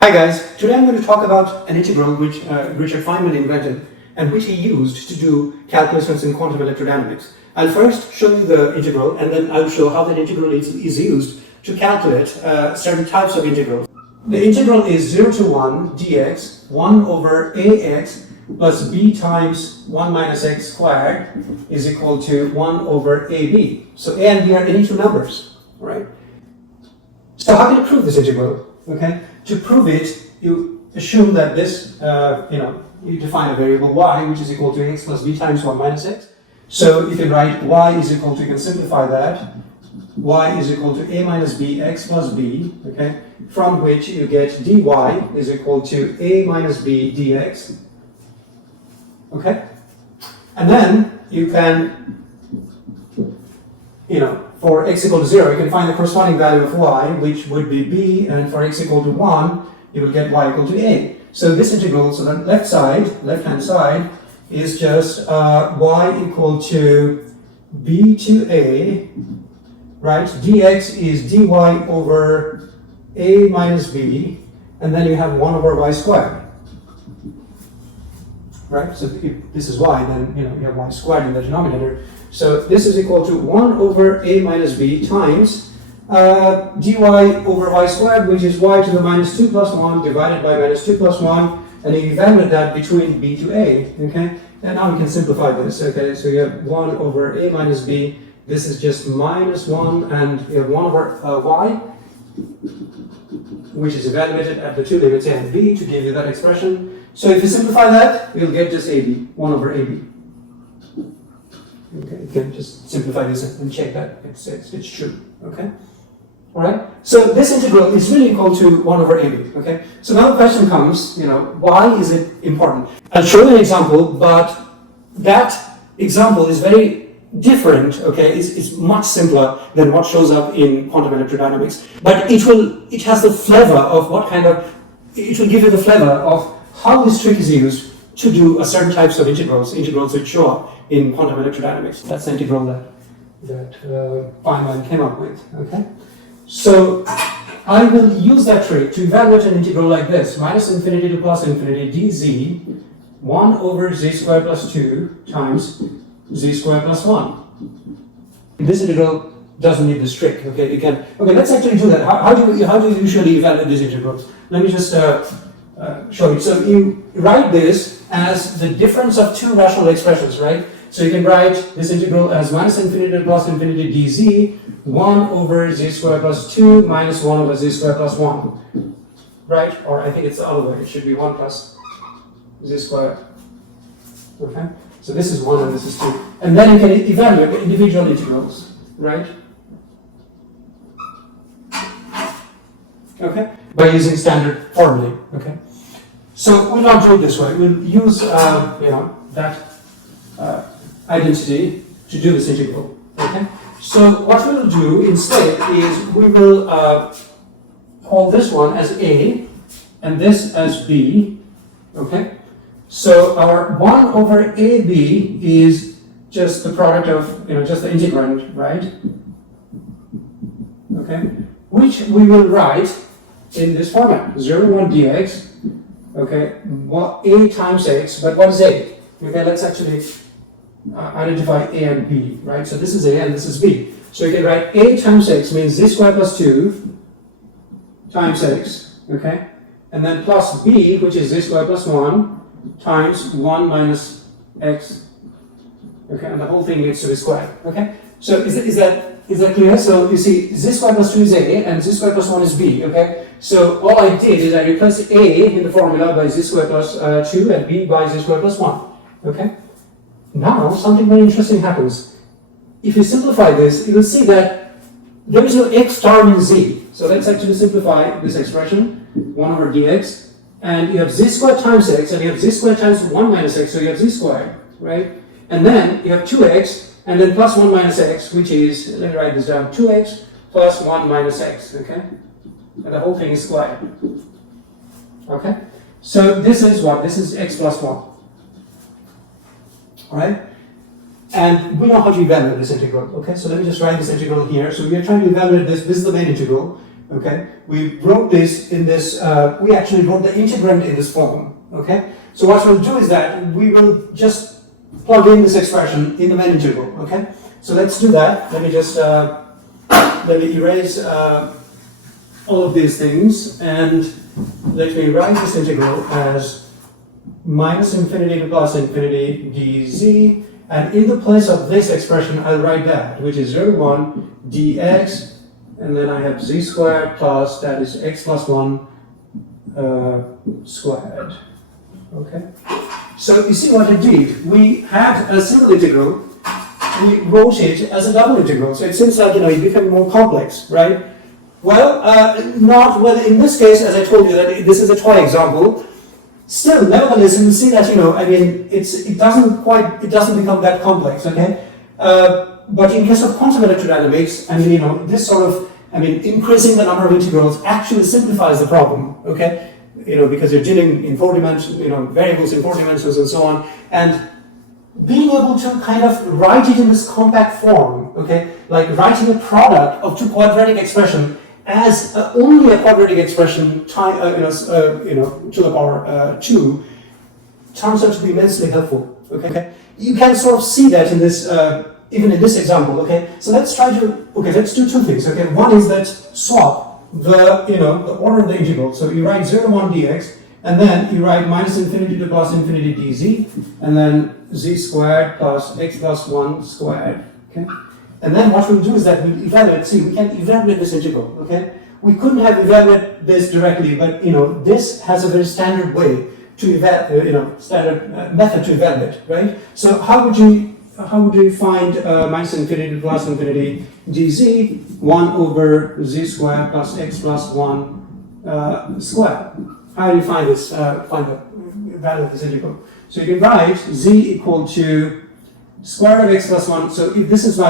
Hi guys, today I'm going to talk about an integral which Richard Feynman invented and which he used to do calculations in quantum electrodynamics. I'll first show you the integral and then I'll show how that integral is used to calculate certain types of integrals. The integral is 0 to 1 dx 1 over ax plus b times 1 minus x squared is equal to 1 over ab. So a and b are any two numbers, right? So how can you prove this integral? Okay, to prove it, you assume that this, you define a variable y, which is equal to x plus b times 1 minus x. So you can write y is equal to, you can simplify that, y is equal to a minus b x plus b, okay, from which you get dy is equal to a minus b dx, okay? And then you can, for x equal to 0, you can find the corresponding value of y, which would be b, and for x equal to 1, you will get y equal to a. So this integral, so the left-hand side, is just y equal to b to a, right? Dx is dy over a minus b, and then you have 1 over y squared, right? So if this is y, then you have y squared in the denominator. So this is equal to 1 over a minus b times dy over y squared, which is y to the minus 2 plus 1 divided by minus 2 plus 1, and you evaluate that between b to a, okay? And now we can simplify this, okay? So you have 1 over a minus b, this is just minus 1, and you have 1 over y, which is evaluated at the two limits a and b to give you that expression. So if you simplify that, you'll get just ab, 1 over ab. Okay, you can just simplify this and check that it's true, okay? All right, so this integral is really equal to 1 over ab, okay? So now the question comes, why is it important? I'll show you an example, but that example is very different, okay? It's much simpler than what shows up in quantum electrodynamics, but it has the flavor of it will give you the flavor of how this trick is used to do a certain types of integrals which show up in quantum electrodynamics. That's the integral that Feynman came up with, okay? So I will use that trick to evaluate an integral like this, minus infinity to plus infinity dz 1 over z squared plus 2 times z squared plus 1. This integral doesn't need this trick, okay? Let's actually do that. How do you usually evaluate these integrals? Let me just show you. So you write this as the difference of two rational expressions, right? So you can write this integral as minus infinity to plus infinity dz 1 over z squared plus 2 minus 1 over z squared plus 1, right? Or I think it's the other way. It should be 1 plus z squared, okay? So this is 1 and this is 2. And then you can evaluate the individual integrals, right? Okay? By using standard formulae, okay? So we'll not do it this way. We'll use, that identity to do this integral, okay? So what we will do instead is we will call this one as a and this as b, okay? So our 1 over ab is just the product of, just the integrand, right? Okay? Which we will write in this format, 0 to 1 dx, okay, a times x, but what is a? Okay, let's actually identify a and b, right? So this is a and this is b. So you can write a times x means z squared plus 2 times x, okay? And then plus b, which is z squared plus 1 times 1 minus x, okay? And the whole thing needs to be squared, okay? So is that clear? So you see, z squared plus 2 is a and z squared plus 1 is b, okay? So all I did is I replaced a in the formula by z squared plus 2 and b by z squared plus 1, okay? Now, something very interesting happens. If you simplify this, you will see that there is no x term in z. So let's actually simplify this expression, 1 over dx, and you have z squared times x, and you have z squared times 1 minus x, so you have z squared, right? And then you have 2x, and then plus 1 minus x, which is, let me write this down, 2x plus 1 minus x, okay? And the whole thing is squared, okay? So this is what? This is x plus 1. All right? And we know how to evaluate this integral, okay? So let me just write this integral here. So we are trying to evaluate this. This is the main integral. Okay, we wrote this in this, we actually wrote the integrand in this form. Okay, so what we'll do is that we will just plug in this expression in the main integral. Okay, so let's do that. Let me just let me erase all of these things and let me write this integral as minus infinity to plus infinity dz, and in the place of this expression I'll write that, which is 0 to 1 dx, and then I have z squared plus, that is x plus 1 squared. Okay, so you see what I did? We had a single integral, we wrote it as a double integral, so it seems like, it became more complex, right? Well, not well in this case, as I told you that this is a toy example. Still, nevertheless, you see that, it doesn't become that complex, okay? But in case of quantum electrodynamics, this sort of, increasing the number of integrals actually simplifies the problem, okay? Because you're dealing in 4 dimensions, variables in 4 dimensions and so on, and being able to kind of write it in this compact form, okay? Like writing a product of two quadratic expressions as only a quadratic expression, to the power 2, turns out to be immensely helpful. Okay, you can sort of see that in this, even in this example. Okay, so let's do two things. Okay, one is let's swap the order of the integral. So you write 0 to 1 dx, and then you write minus infinity to plus infinity dz, and then z squared plus x plus 1 squared. Okay. And then what we'll do is that we'll evaluate, we can evaluate this integral, okay? We couldn't have evaluated this directly, but, this has a very standard way to evaluate, standard method to evaluate, right? So how would you find minus infinity to plus infinity dz, 1 over z squared plus x plus 1 squared? How do you find this, find the value of this integral? So you can write z equal to square root of x plus 1, so if this is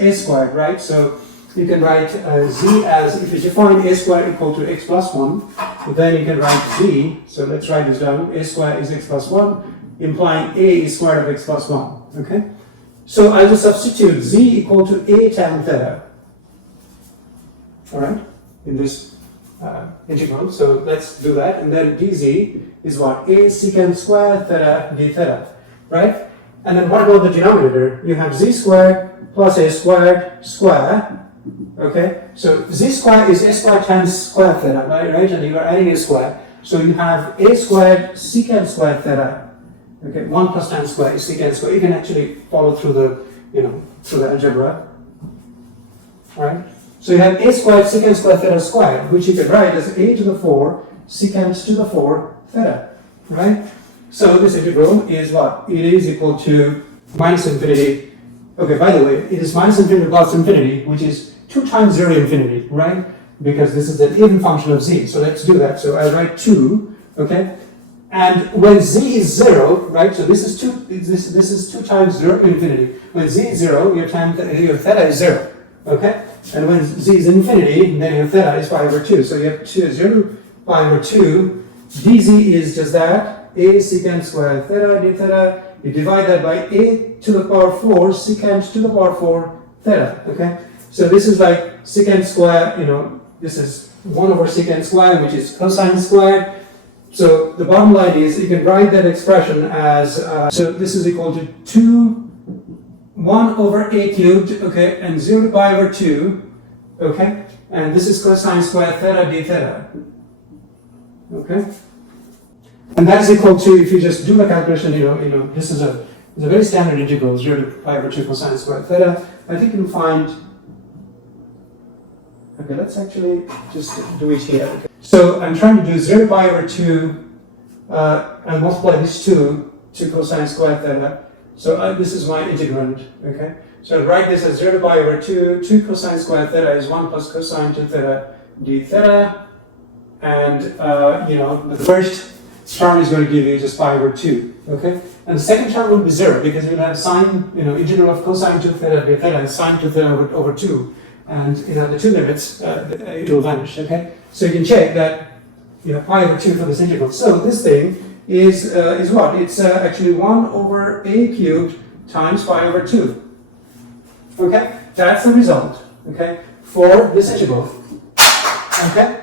a squared, right? So you can write z as, if you define a squared equal to x plus 1, then you can write z, so let's write this down, a squared is x plus 1, implying a is square root of x plus 1, okay? So I'll just substitute z equal to a tan theta, alright, in this integral, so let's do that, and then dz is what? A secant square theta d theta, right? And then what about the denominator? You have z squared plus a squared square, okay? So z squared is a squared times square theta, right? And you are adding a square. So you have a squared secant square theta, okay? 1 plus tan square is secant square. You can actually follow through the, through the algebra, right? So you have a squared secant square theta squared, which you can write as a to the 4 secant to the 4 theta, right? So this integral is what? It is equal to minus infinity. Okay, by the way, it is minus infinity plus infinity, which is 2 times 0 infinity, right? Because this is an even function of z. So let's do that. So I write 2, okay? And when z is 0, right? So this is 2 times 0 infinity. When z is 0, your theta is 0, okay? And when z is infinity, then your theta is pi over 2. So you have 0 to pi over 2. dz is just that. A secant square theta d theta, you divide that by a to the power 4 secant to the power 4 theta, okay? So this is like secant square, this is 1 over secant square, which is cosine squared. So the bottom line is you can write that expression as, so this is equal to 1 over a cubed, okay, and 0 to pi over 2, okay? And this is cosine square theta d theta, okay? And that is equal to, if you just do the calculation, this is a very standard integral, 0 to pi over 2 cosine squared theta. I think you'll find, okay, let's actually just do it here. Okay. So I'm trying to do 0 to pi over 2, and multiply these two to cosine squared theta. So this is my integrand, okay? So I'll write this as 0 to pi over 2 cosine squared theta is 1 plus cosine 2 theta d theta. And, the first term is going to give you just pi over 2, okay? And the second term will be 0 because you'll have sine, integral of cosine 2 theta d theta is sine 2 theta over 2. And, the two limits, it will vanish, okay? So you can check that you have pi over 2 for this integral. So this thing is what? It's actually 1 over a cubed times pi over 2. Okay? That's the result, okay, for this integral. Okay?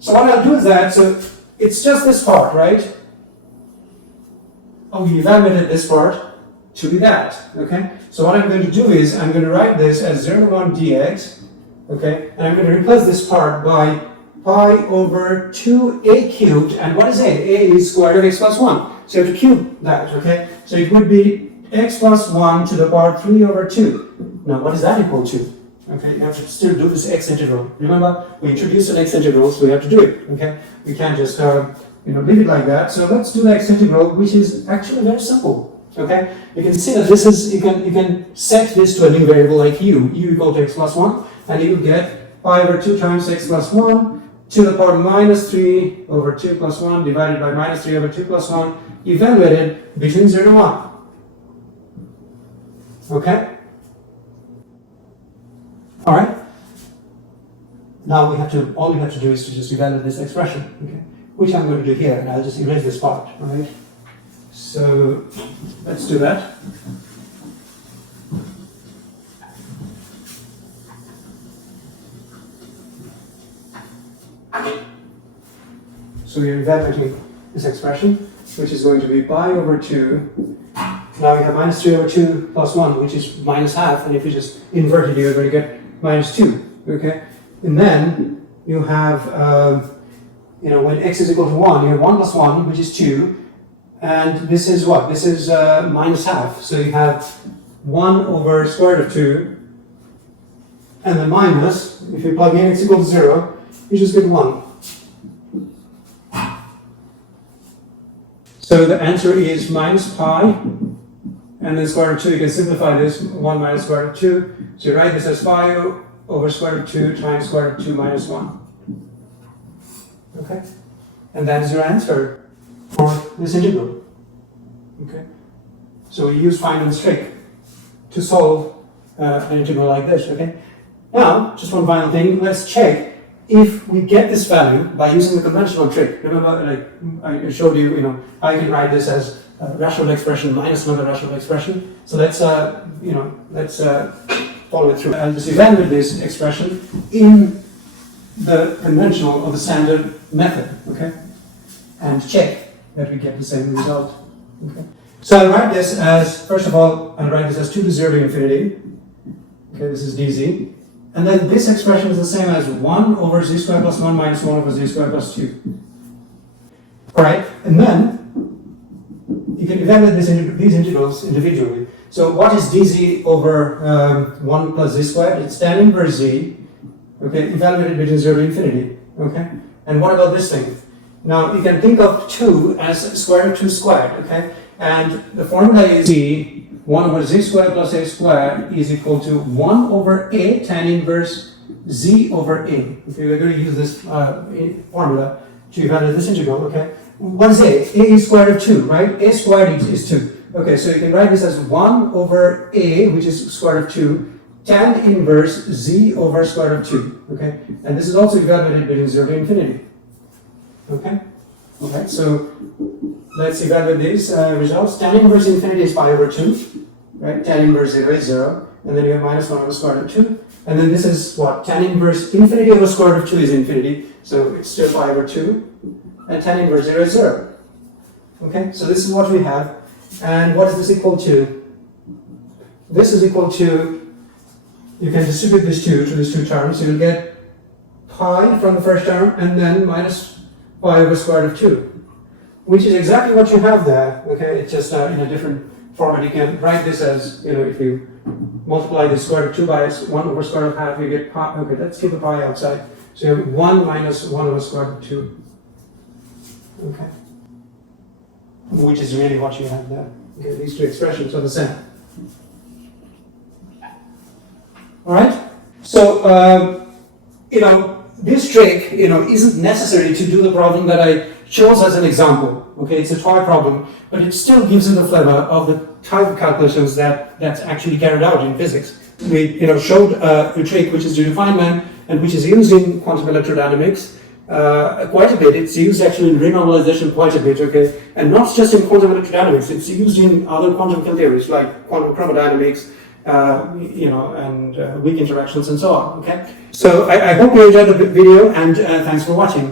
So what I'll do is that, so it's just this part, right? Oh, we evaluated this part to be that, okay? So what I'm going to do is, I'm going to write this as 0 to 1 dx, okay? And I'm going to replace this part by pi over 2a cubed, and what is a? A is square root of x plus 1. So you have to cube that, okay? So it would be x plus 1 to the power 3 over 2. Now, what is that equal to? Okay, you have to still do this x integral. Remember, we introduced an x integral, so we have to do it, okay? We can't just, leave it like that. So let's do the x integral, which is actually very simple, okay? You can see that this is, you can set this to a new variable like u equal to x plus 1, and you will get pi over 2 times x plus 1 to the power minus 3 over 2 plus 1 divided by minus 3 over 2 plus 1, evaluated between 0 and 1. Okay? All right. Now all we have to do is to just evaluate this expression, okay? Which I'm going to do here, and I'll just erase this part, all right? So let's do that. So we are evaluating this expression, which is going to be pi over 2. Now we have minus 3 over 2 plus 1, which is minus half, and if you just invert it, you're going to get minus 2, okay? And then you have, when x is equal to 1, you have 1 plus 1, which is 2, and this is what? This is minus half, so you have 1 over square root of 2, and then minus, if you plug in x equal to 0, you just get 1. So the answer is minus pi, and then square root of 2, you can simplify this, 1 minus square root of 2. So you write this as pi over square root of 2 times square root of 2 minus 1. Okay? And that is your answer for this integral. Okay? So we use Feynman's trick to solve an integral like this. Okay? Now, just one final thing, let's check if we get this value by using the conventional trick. Remember, like I showed you, I can write this as a rational expression minus another rational expression. So let's follow it through. I'll just evaluate this expression in the conventional or the standard method, okay? And check that we get the same result. Okay. So I'll write this as, first of all, I'll write this as 2 to 0 to infinity. Okay, this is dz. And then this expression is the same as 1 over z squared plus 1 minus 1 over z squared plus 2. All right, and then you can evaluate these integrals individually. So what is dz over 1 plus z squared? It's tan inverse z, okay, evaluated between 0 to infinity, okay? And what about this thing? Now, you can think of 2 as square root of 2 squared, okay? And the formula is z, 1 over z squared plus a squared is equal to 1 over a tan inverse z over a. Okay, we're going to use this formula to evaluate this integral, okay? What is a? A is square root of 2, right? A squared is 2. Okay, so you can write this as 1 over a, which is square root of 2, tan inverse z over square root of 2, okay? And this is also evaluated between 0 to infinity, okay? Okay, so let's evaluate these results. Tan inverse infinity is pi over 2, right? Tan inverse 0 is 0, and then you have minus 1 over square root of 2. And then this is what? Tan inverse infinity over square root of 2 is infinity, so it's still pi over 2. And tan inverse 0 is 0. Okay, so this is what we have. And what is this equal to? This is equal to, you can distribute these two to these two terms, so you'll get pi from the first term and then minus pi over square root of 2, which is exactly what you have there. Okay, it's just in a different format. You can write this as, if you multiply the square root of 2 by 1 over square root of half, you get pi. Okay, let's keep the pi outside. So you have 1 minus 1 over square root of 2. Okay. Which is really what you have there. Okay, these two expressions are the same. All right? So, this trick, isn't necessary to do the problem that I chose as an example. Okay, it's a toy problem, but it still gives you the flavor of the type of calculations that's actually carried out in physics. We, showed a trick which is due to Feynman and which is used in quantum electrodynamics. Quite a bit. It's used actually in ring normalization quite a bit, okay? And not just in quantum electrodynamics, it's used in other quantum field theories like quantum chromodynamics, and weak interactions and so on, okay? So I hope you enjoyed the video, and thanks for watching.